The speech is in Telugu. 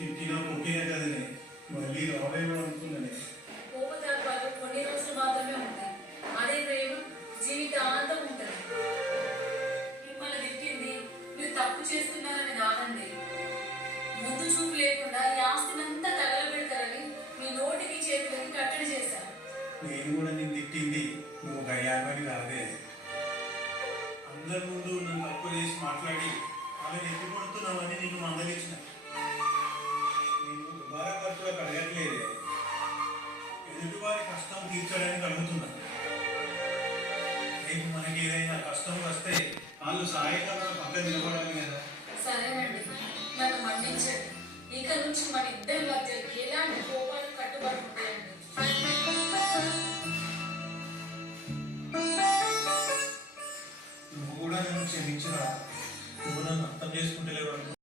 తిట్టినా కొట్టినా కదనే మళ్ళీ రావేమో అనుకున్నానే. కోపతాపాలు కొన్ని రోజులు మాత్రమే ఉంటాయి. అదే ప్రేమ జీవితాంతం ఉంటుంది. మిమ్మల్ని తిట్టింది మీరు తప్పు చేస్తున్నారని నానండి. ముందు చూపు లేకుండా ఈ ఆస్తినంతా తగలబెడతారని మీ నోటికి చేతులకి కట్టడి చేశారు. నేను కూడా నేను తిట్టింది నువ్వు గయ్యామని కాదే. అందరి ముందు నన్ను తప్పు చేసి మాట్లాడి వాళ్ళని ఎత్తిపడుతున్నావని నేను మందలించిన. నేను దుబారా ఖర్చులకు అడగట్లేదే, ఎదుటివారి కష్టం తీర్చడానికి అడుగుతున్నా. రేపు మనకి ఏదైనా కష్టం వస్తే వాళ్ళు సహాయకాలను పక్కన నిలబడాలి కదా. సరేనండి, నన్ను మన్నించండి. ఇక నుంచి మన ఇద్దరి మధ్య ఎలాంటి కోపాలు కట్టుబడి ఉంటాయండి. నువ్వు కూడా నన్ను క్షమించరా. నువ్వు నన్ను అర్థం చేసుకుంటలేవు.